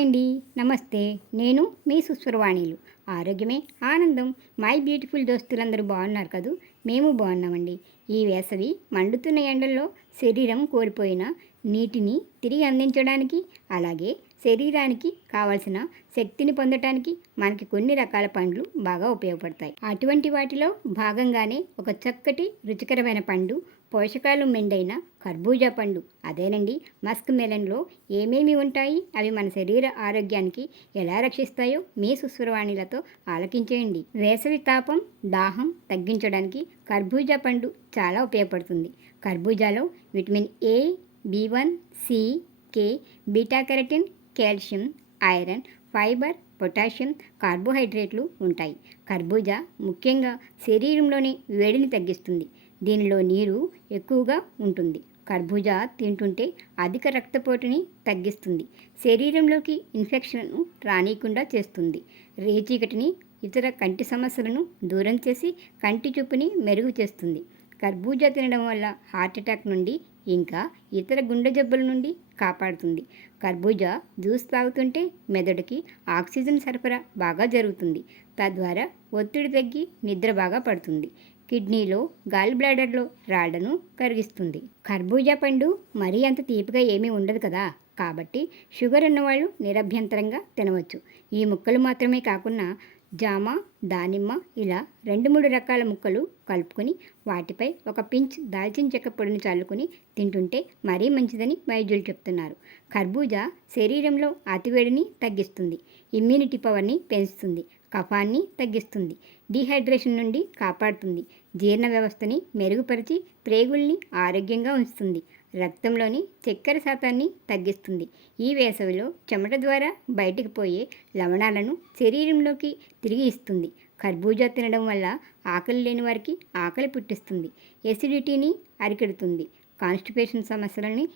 Hi అండి, నమస్తే. నేను మీ సుస్వరవాణిలు. ఆరోగ్యమే ఆనందం. మై బ్యూటిఫుల్ దోస్తులందరూ బాగున్నారు కదూ. మేము బాగున్నామండి. ఈ వేసవి మండుతున్న ఎండల్లో శరీరం కోల్పోయిన నీటిని తిరిగి అందించడానికి, అలాగే శరీరానికి కావలసిన శక్తిని పొందటానికి మనకి కొన్ని రకాల పండ్లు బాగా ఉపయోగపడతాయి. అటువంటి వాటిలో భాగంగానే ఒక చక్కటి రుచికరమైన పండు, పోషకాలు మెండైన కర్బూజా పండు. అదేనండి, మస్క్ మెలన్లో ఏమేమి ఉంటాయి, అవి మన శరీర ఆరోగ్యానికి ఎలా రక్షిస్తాయో మీ సుస్వరవాణిలతో ఆలకించేయండి. వేసవి తాపం, దాహం తగ్గించడానికి కర్బూజా పండు చాలా ఉపయోగపడుతుంది. కర్బూజాలో vitamin A, B one, C, K, beta carotene, calcium, iron, fibre, potassium, కార్బోహైడ్రేట్లు ఉంటాయి. కర్బూజా ముఖ్యంగా శరీరంలోని వేడిని తగ్గిస్తుంది. దీనిలో నీరు ఎక్కువగా ఉంటుంది. కర్బూజా తింటుంటే అధిక రక్తపోటుని తగ్గిస్తుంది. శరీరంలోకి ఇన్ఫెక్షన్ను రానియకుండా చేస్తుంది. రేచీకటిని, ఇతర కంటి సమస్యలను దూరం చేసి కంటి చూపుని మెరుగు చేస్తుంది. కర్బూజా తినడం వల్ల హార్ట్ అటాక్ నుండి, ఇంకా ఇతర గుండె జబ్బుల నుండి కాపాడుతుంది. కర్బూజా జ్యూస్ తాగుతుంటే మెదడుకి ఆక్సిజన్ సరఫరా బాగా జరుగుతుంది. తద్వారా ఒత్తిడి తగ్గి నిద్ర బాగా పడుతుంది. కిడ్నీలో, గాల్ బ్లాడర్లో రాళ్లను కరిగిస్తుంది. కర్బూజా పండు మరీ అంత తీపిగా ఏమీ ఉండదు కదా, కాబట్టి షుగర్ ఉన్నవాళ్ళు నిరభ్యంతరంగా తినవచ్చు. ఈ ముక్కలు మాత్రమే కాకుండా జామ, దానిమ్మ ఇలా 2-3 రకాల ముక్కలు కలుపుకొని వాటిపై ఒక పించ్ దాల్చిన చెక్క పొడిని చల్లుకొని తింటుంటే మరీ మంచిదని వైద్యులు చెప్తున్నారు. కర్బూజా శరీరంలో అతివేడిని తగ్గిస్తుంది. ఇమ్యూనిటీ పవర్ని పెంచుతుంది. కఫాన్ని తగ్గిస్తుంది. డీహైడ్రేషన్ నుండి కాపాడుతుంది. జీర్ణ వ్యవస్థని మెరుగుపరిచి ప్రేగుల్ని ఆరోగ్యంగా ఉంచుతుంది. రక్తంలోని చక్కెర శాతాన్ని తగ్గిస్తుంది. ఈ వేసవిలో చెమట ద్వారా బయటికి పోయే లవణాలను శరీరంలోకి తిరిగి ఇస్తుంది. కర్బూజా తినడం వల్ల ఆకలి లేని వారికి ఆకలి పుట్టిస్తుంది. ఎసిడిటీని అరికెడుతుంది. కాన్స్టిపేషన్ సమస్యలని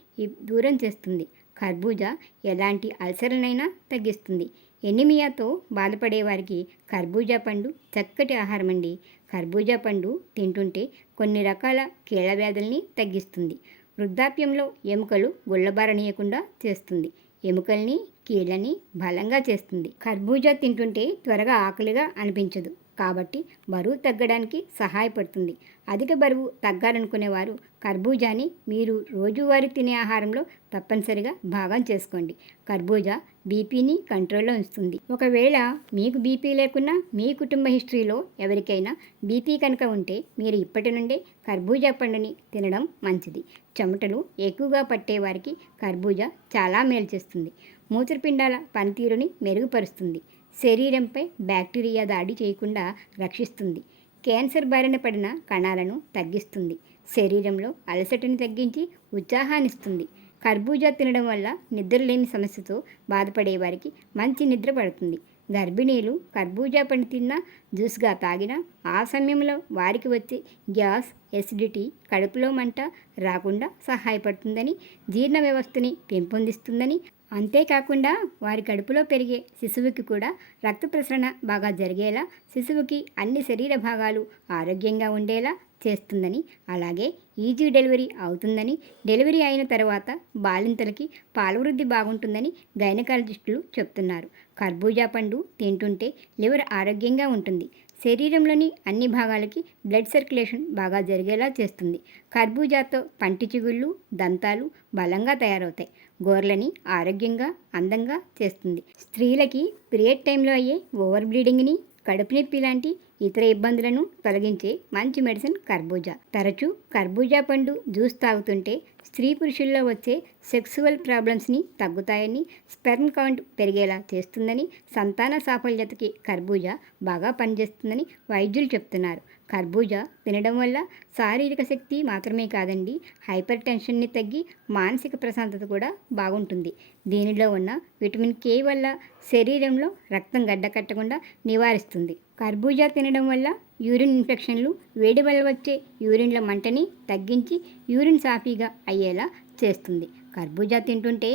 దూరం చేస్తుంది. కర్బూజా ఎలాంటి అల్సర్లనైనా తగ్గిస్తుంది. ఎనిమియాతో బాధపడే వారికి కర్బూజా పండు చక్కటి ఆహారం అండి. కర్బూజా పండు తింటుంటే కొన్ని రకాల కీళ్ళ వ్యాధుల్ని తగ్గిస్తుంది. వృద్ధాప్యంలో ఎముకలు గుల్లబారనీయకుండా చేస్తుంది. ఎముకల్ని, కీళ్ళని బలంగా చేస్తుంది. కర్బూజా తింటుంటే త్వరగా ఆకలిగా అనిపించదు, కాబట్టి బరువు తగ్గడానికి సహాయపడుతుంది. అధిక బరువు తగ్గాలనుకునేవారు కర్బూజాని మీరు రోజువారీ తినే ఆహారంలో తప్పనిసరిగా భాగం చేసుకోండి. కర్బూజా బీపీని కంట్రోల్లో ఉంచుతుంది. ఒకవేళ మీకు బీపీ లేకున్నా మీ కుటుంబ హిస్టరీలో ఎవరికైనా బీపీ కనుక ఉంటే మీరు ఇప్పటి నుండే కర్బూజా పండుని తినడం మంచిది. చెమటలు ఎక్కువగా పట్టేవారికి కర్బూజా చాలా మేలు చేస్తుంది. మూత్రపిండాల పనితీరుని మెరుగుపరుస్తుంది. శరీరంపై బ్యాక్టీరియా దాడి చేయకుండా రక్షిస్తుంది. క్యాన్సర్ బారిన పడిన కణాలను తగ్గిస్తుంది. శరీరంలో అలసటని తగ్గించి ఉత్సాహాన్నిస్తుంది. కర్బూజా తినడం వల్ల నిద్రలేని సమస్యతో బాధపడే వారికి మంచి నిద్ర పడుతుంది. గర్భిణీలు కర్బూజా పండు తిన్నా, జ్యూస్గా తాగినా ఆ సమయంలో వారికి వచ్చే గ్యాస్, ఎసిడిటీ, కడుపులో మంట రాకుండా సహాయపడుతుందని, జీర్ణ వ్యవస్థని పెంపొందిస్తుందని, అంతేకాకుండా వారి కడుపులో పెరిగే శిశువుకి కూడా రక్త ప్రసరణ బాగా జరిగేలా, శిశువుకి అన్ని శరీర భాగాలు ఆరోగ్యంగా ఉండేలా చేస్తుందని, అలాగే ఈజీ డెలివరీ అవుతుందని, డెలివరీ అయిన తర్వాత బాలింతలకి పాలవృద్ధి బాగుంటుందని గైనకాలజిస్టులు చెప్తున్నారు. కర్బూజా పండు తింటుంటే లివర్ ఆరోగ్యంగా ఉంటుంది. శరీరంలోని అన్ని భాగాలకి బ్లడ్ సర్క్యులేషన్ బాగా జరిగేలా చేస్తుంది. కర్బూజాతో పంటి చిగుళ్ళు, దంతాలు బలంగా తయారవుతాయి. గోర్లని ఆరోగ్యంగా, అందంగా చేస్తుంది. స్త్రీలకి పీరియడ్ టైంలో అయ్యే ఓవర్ బ్లీడింగ్ని, కడుపు నొప్పి లాంటి ఇతర ఇబ్బందులను తొలగించే మంచి మెడిసిన్ కర్బూజా. తరచూ కర్బూజా పండు జ్యూస్ తాగుతుంటే స్త్రీ పురుషుల్లో వచ్చే సెక్సువల్ ప్రాబ్లమ్స్ని తగ్గుతాయని, స్పెర్మ్ కౌంట్ పెరిగేలా చేస్తుందని, సంతాన సాఫల్యతకి కర్బూజా బాగా పనిచేస్తుందని వైద్యులు చెప్తున్నారు. కర్బూజా తినడం వల్ల శారీరక శక్తి మాత్రమే కాదండి, హైపర్ టెన్షన్ని తగ్గి మానసిక ప్రశాంతత కూడా బాగుంటుంది. దీనిలో ఉన్న విటమిన్ కే వల్ల శరీరంలో రక్తం గడ్డకట్టకుండా నివారిస్తుంది. కర్బూజా తినడం వల్ల యూరిన్ ఇన్ఫెక్షన్లు, వేడి వల్ల వచ్చే యూరిన్ల మంటని తగ్గించి యూరిన్ సాఫీగా అయ్యేలా చేస్తుంది. కర్బూజా తింటుంటే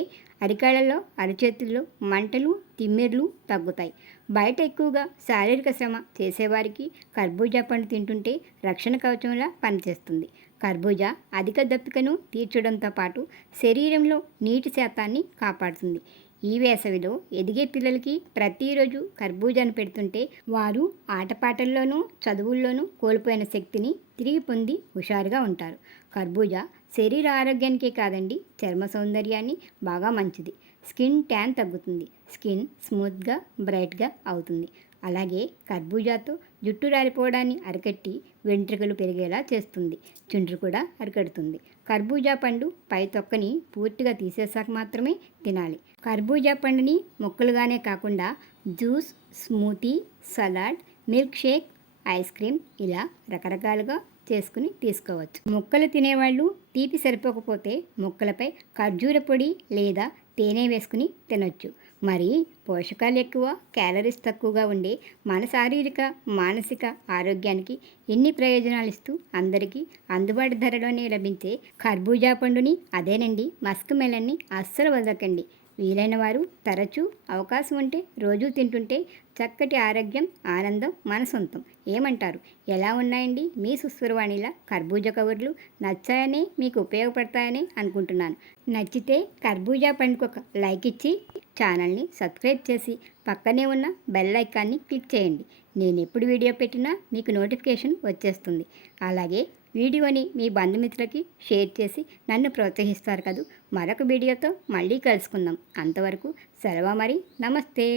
అరికాళ్ళలో, అరచేతుల్లో మంటలు, తిమ్మిర్లు తగ్గుతాయి. బయట ఎక్కువగా శారీరక శ్రమ చేసేవారికి కర్బూజా పండు తింటుంటే రక్షణ కవచంలా పనిచేస్తుంది. కర్బూజా అధిక దప్పికను తీర్చడంతో పాటు శరీరంలో నీటి శాతాన్ని కాపాడుతుంది. ఈ వేసవిలో ఎదిగే పిల్లలకి ప్రతిరోజు కర్బూజాను పెడుతుంటే వారు ఆటపాటల్లోనూ చదువుల్లోనూ కోల్పోయిన శక్తిని తిరిగి పొంది హుషారుగా ఉంటారు. కర్బూజా శరీర ఆరోగ్యానికే కాదండి, చర్మ సౌందర్యాన్ని బాగా మంచిది. స్కిన్ ట్యాన్ తగ్గుతుంది, స్కిన్ స్మూత్గా బ్రైట్గా అవుతుంది. అలాగే కర్బూజాతో జుట్టు రాలిపోవడాన్ని అరికట్టి వెంట్రుకలు పెరిగేలా చేస్తుంది, చుండ్రు కూడా అరికడుతుంది. కర్బూజా పండు పై తొక్కని పూర్తిగా తీసేసాక మాత్రమే తినాలి. కర్బూజా పండుని ముక్కలుగానే కాకుండా juice, smoothie, salad, milk shake, ice cream ఇలా రకరకాలుగా చేసుకుని తీసుకోవచ్చు. ముక్కలు తినేవాళ్ళు తీపి సరిపోకపోతే ముక్కలపై ఖర్జూర పొడి లేదా తేనె వేసుకుని తినొచ్చు. మరి పోషకాలు ఎక్కువ, క్యాలరీస్ తక్కువగా ఉండే మన శారీరక మానసిక ఆరోగ్యానికి ఎన్ని ప్రయోజనాలు ఇస్తూ అందరికీ అందుబాటు ధరలోనే లభించే కర్బూజా పండుని, అదేనండి మస్క్ మెలన్ని అస్సలు వదలకండి. వీలైన వారు తరచూ అవకాశం ఉంటే రోజూ తింటుంటే చక్కటి ఆరోగ్యం, ఆనందం మన సొంతం. ఏమంటారు? ఎలా ఉన్నాయండి మీ సుస్వరవాణిల కర్బూజా కవర్లు? నచ్చాయనే, మీకు ఉపయోగపడతాయని అనుకుంటున్నాను. నచ్చితే కర్బూజా పండుకు ఒక లైక్ ఇచ్చి ఛానల్ని సబ్స్క్రైబ్ చేసి పక్కనే ఉన్న బెల్ ఐకాన్ని క్లిక్ చేయండి. నేను ఎప్పుడు వీడియో పెట్టినా మీకు నోటిఫికేషన్ వచ్చేస్తుంది. అలాగే వీడియోని మీ బంధుమిత్రులకి షేర్ చేసి నన్ను ప్రోత్సహిస్తారు కదూ. మరొక వీడియోతో మళ్ళీ కలుసుకుందాం. అంతవరకు సెలవు మరి. నమస్తే.